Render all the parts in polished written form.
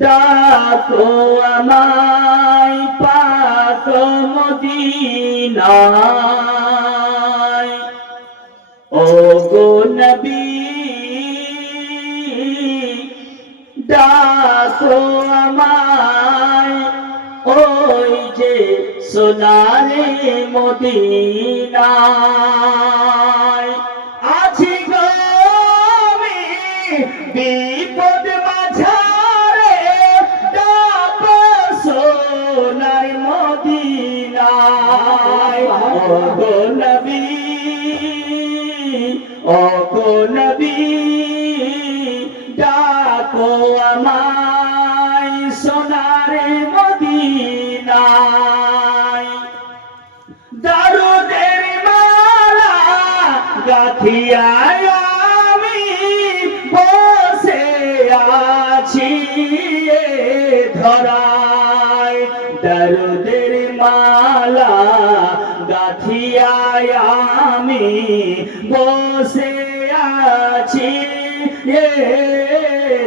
ডাকো আমায় পাক মদিনায় ও গো নবী ডাকো আমায় ওই যে সোনারে মদিনায় আছি গো আমি বিপদ মাঝারে ডাকো সোনার মদিনায় ও গো নবী ও গো নবী ডাকো আমায় সোনারে মদিনায় দারুদের মালা গাথিয়ায় আমি বসে আছি এ ধরায় দারুদের মালা গাথিয়ায় আমি বসে আছি এ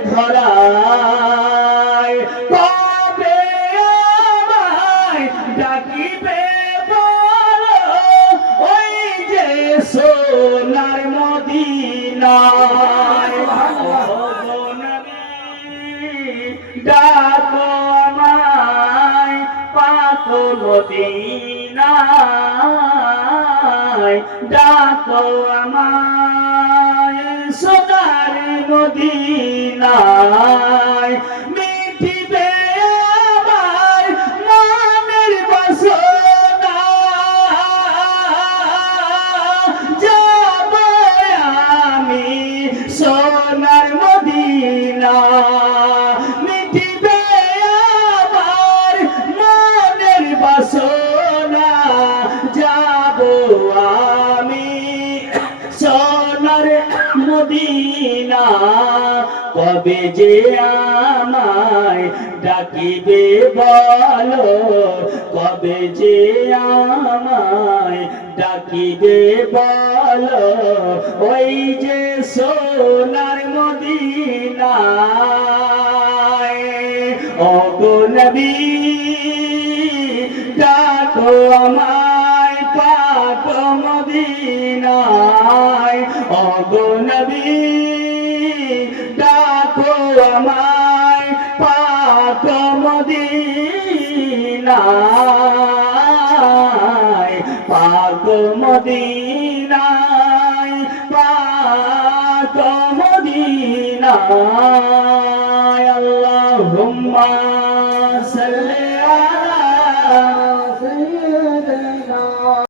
ধরায় কবে আমায় ডাকিবে বলো ওই যে সোনার মদিনায় ডাকো আমায় পাক মদিনায় ডাকো আমায় সোনার মদিনায় মিটিবে আমার মনের বাসনা যাব আমি সোনার মদিনা মিটিবে আমার মনের বাসনা যাব আমি সোনার মদিনা কবে যে আমায় ডাকিবে বলো কবে যে আমায় ডাকিবে বলো ওই যে সোনার মদিনায় ও গো নবী ডাকো আমায় পাক মদিনায় ও গো নবী ডাকো আমায় পাক মদিনায় পাক মদিনায় পাক মদিনায় আল্লাহুম্মা সাল্লি